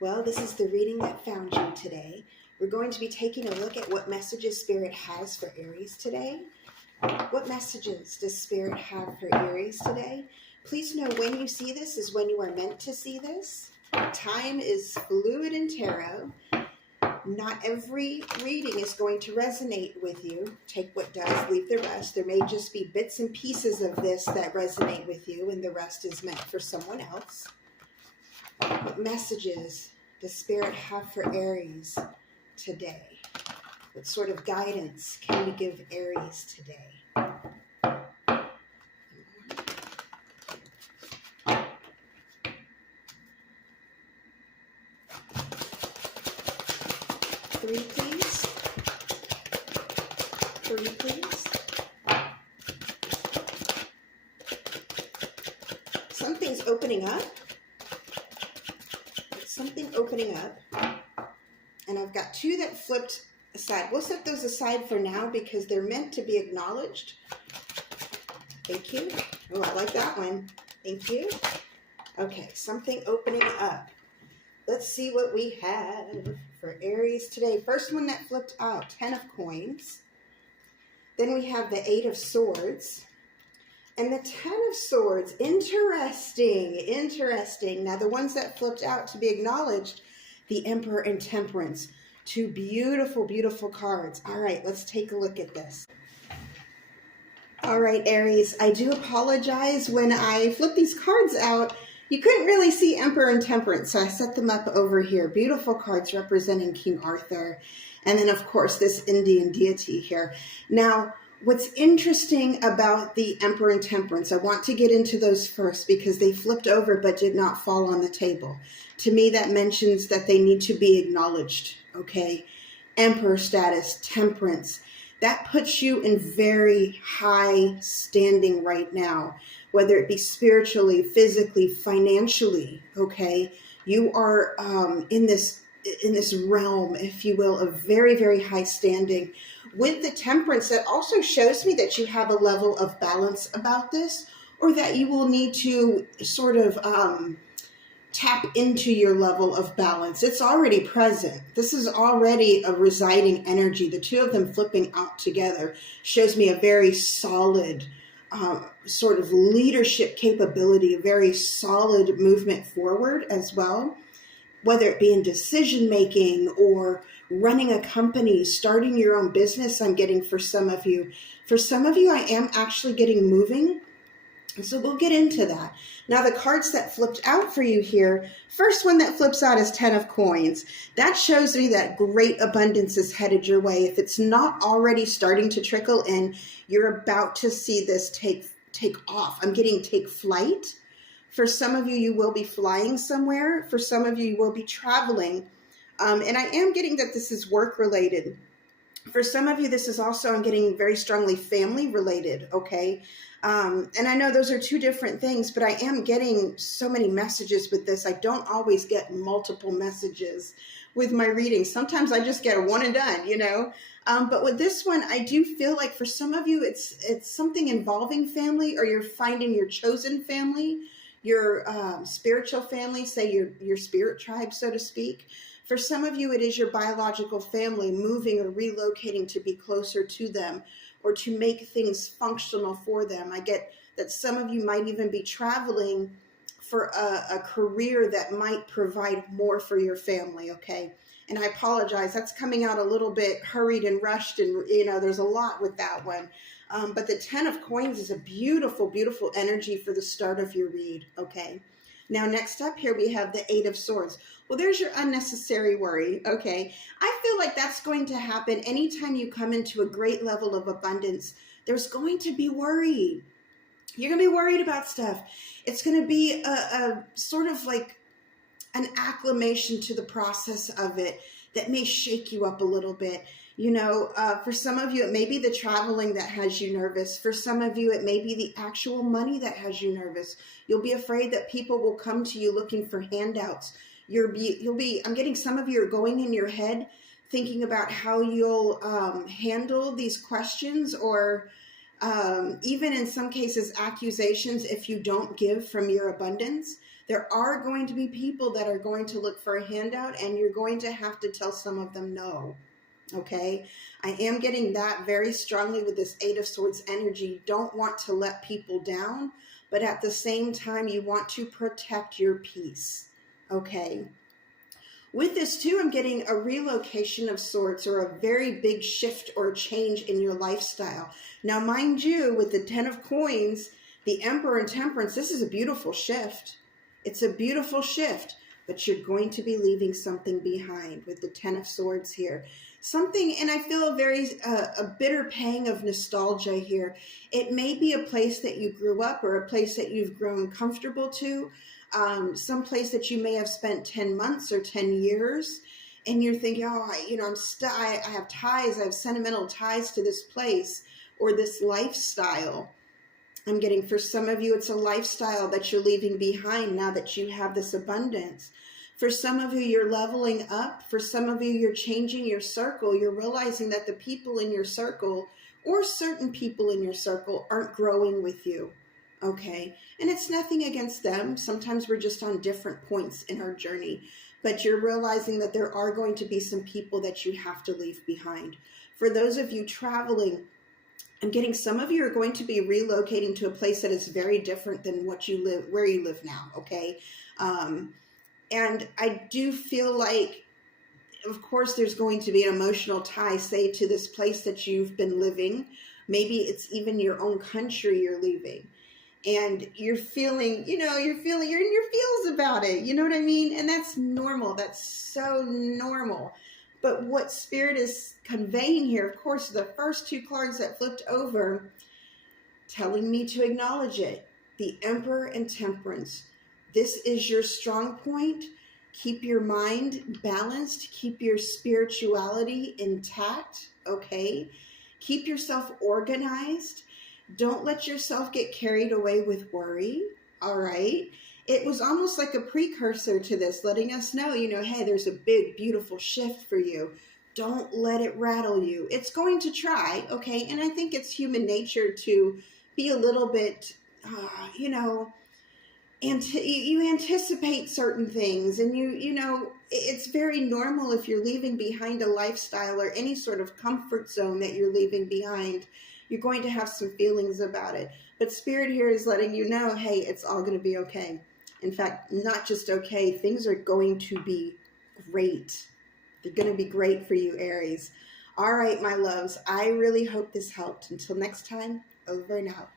Well, this is the reading that found you today. We're going to be taking a look at what messages Spirit has for Aries today. What messages does Spirit have for Aries today? Please know when you see this is when you are meant to see this. Time is fluid in tarot. Not every reading is going to resonate with you. Take what does, leave the rest. There may just be bits and pieces of this that resonate with you, and the rest is meant for someone else. What messages does Spirit have for Aries today? What sort of guidance can we give Aries today? Three, please. Three, please. Something's opening up. Something opening up. And I've got two that flipped aside. We'll set those aside for now because they're meant to be acknowledged. Thank you. Oh, I like that one. Thank you. Okay, something opening up. Let's see what we have for Aries today. First one that flipped out, 10 of Coins. Then we have the 8 of Swords. And the 10 of Swords, interesting. Now the ones that flipped out to be acknowledged, the Emperor and Temperance. Two beautiful, beautiful cards. All right, let's take a look at this. All right, Aries, I do apologize. When I flipped these cards out, you couldn't really see Emperor and Temperance, so I set them up over here. Beautiful cards representing King Arthur. And then, of course, this Indian deity here. Now, what's interesting about the Emperor and Temperance, I want to get into those first because they flipped over but did not fall on the table. To me, that mentions that they need to be acknowledged, okay? Emperor status, Temperance. That puts you in very high standing right now, whether it be spiritually, physically, financially, okay? You are in this realm, if you will, of very, very high standing. With the Temperance, that also shows me that you have a level of balance about this, or that you will need to sort of tap into your level of balance. It's already present. This is already a residing energy. The two of them flipping out together shows me a very solid sort of leadership capability, a very solid movement forward as well, whether it be in decision making or running a company, starting your own business. I'm getting for some of you. For some of you, I am actually getting moving. So we'll get into that. Now, the cards that flipped out for you here, first one that flips out is 10 of Coins. That shows me that great abundance is headed your way. If it's not already starting to trickle in, you're about to see this take off. I'm getting take flight. For some of you, you will be flying somewhere. For some of you, you will be traveling. And I am getting that this is work related. For some of you, this is also, I'm getting very strongly family related, okay? And I know those are two different things, but I am getting so many messages with this. I don't always get multiple messages with my readings. Sometimes I just get a one and done, you know? But with this one, I do feel like for some of you, it's something involving family, or you're finding your chosen family, your spiritual family, say your spirit tribe, so to speak. For some of you, it is your biological family moving or relocating to be closer to them or to make things functional for them. I get that some of you might even be traveling for a career that might provide more for your family, okay? And I apologize, that's coming out a little bit hurried and rushed, and you know, there's a lot with that one. But the 10 of Coins is a beautiful, beautiful energy for the start of your read, okay? Now, next up here, we have the 8 of Swords. Well, there's your unnecessary worry, okay? I feel like that's going to happen anytime you come into a great level of abundance. There's going to be worry. You're going to be worried about stuff. It's going to be a sort of like an acclimation to the process of it that may shake you up a little bit. You know, for some of you, it may be the traveling that has you nervous. For some of you, it may be the actual money that has you nervous. You'll be afraid that people will come to you looking for handouts. I'm getting some of you are going in your head thinking about how you'll handle these questions, or even in some cases accusations if you don't give from your abundance. There are going to be people that are going to look for a handout, and you're going to have to tell some of them no. Okay, I am getting that very strongly with this Eight of Swords energy. You don't want to let people down, but at the same time, you want to protect your peace. Okay. With this too, I'm getting a relocation of sorts, or a very big shift or change in your lifestyle. Now, mind you, with the 10 of Coins, the Emperor and Temperance, this is a beautiful shift. It's a beautiful shift, but you're going to be leaving something behind with the 10 of Swords here. Something, and I feel a bitter pang of nostalgia here. It may be a place that you grew up, or a place that you've grown comfortable to, some place that you may have spent 10 months or 10 years, and you're thinking, oh, I have ties, I have sentimental ties to this place or this lifestyle. I'm getting, for some of you, it's a lifestyle that you're leaving behind now that you have this abundance. For some of you, you're leveling up. For some of you, you're changing your circle. You're realizing that the people in your circle, or certain people in your circle, aren't growing with you. Okay? And it's nothing against them. Sometimes we're just on different points in our journey. But you're realizing that there are going to be some people that you have to leave behind. For those of you traveling, I'm getting some of you are going to be relocating to a place that is very different than what you live, where you live now. Okay? And I do feel like, of course, there's going to be an emotional tie, say, to this place that you've been living. Maybe it's even your own country you're leaving. And you're feeling, you're in your feels about it. You know what I mean? And that's normal. That's so normal. But what Spirit is conveying here, of course, the first two cards that flipped over, telling me to acknowledge it. The Emperor and Temperance. This is your strong point. Keep your mind balanced. Keep your spirituality intact, okay? Keep yourself organized. Don't let yourself get carried away with worry, all right? It was almost like a precursor to this, letting us know, hey, there's a big, beautiful shift for you. Don't let it rattle you. It's going to try, okay? And I think it's human nature to be a little bit, you anticipate certain things, and it's very normal if you're leaving behind a lifestyle or any sort of comfort zone that you're leaving behind. You're going to have some feelings about it. But Spirit here is letting you know, hey, it's all going to be okay. In fact, not just okay, things are going to be great. They're going to be great for you, Aries. All right, my loves, I really hope this helped. Until next time, over and out.